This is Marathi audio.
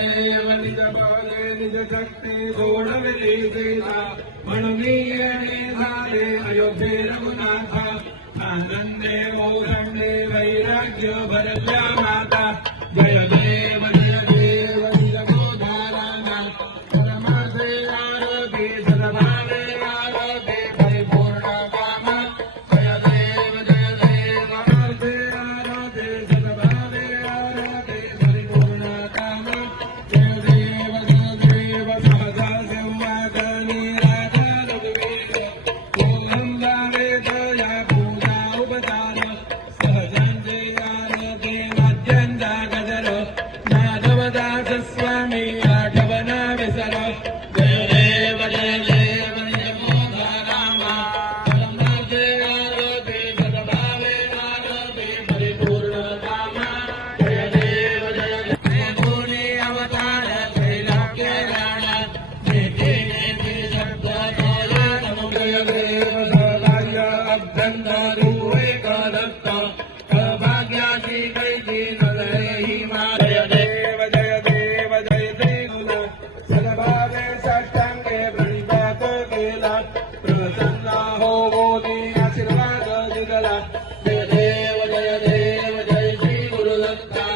देव निज बले निज शक्ती सोडविली सीता म्हणून येणे झाले अयोध्ये रघुनाथ आनंदे मोखंडे वैराग्य भरल्या माता जय देव निज गोधारानाथ परमासे आरती सद्भावे आरती परिपूर्ण काम जय देव आरती आरती सद्भावे आरती परिपूर्ण काम जय देव सहजा संवादनी राधा रघुवीर गोलंदा वेदया पूजा उपचार सहजांजयार देवाद्यंदा गजर माधवदास स्वामी आठवना विसर जय देव निज गोधारामा परमासे आरती सद्भावे आरती परिपूर्ण काम जय देव भूले अवतार त्रैलोक्य राणा नेते नेते शब्द तोया नमो जय देव सदाय अभ्यंतर एक दत्त अभाग्याची कैदी नलहि मा जय देव जय देव सद्भावे साष्टांगे प्रणिपात केला प्रसन्न हो बोधी आशीर्वाद दिला जय देव जय श्री गुरुदत्ता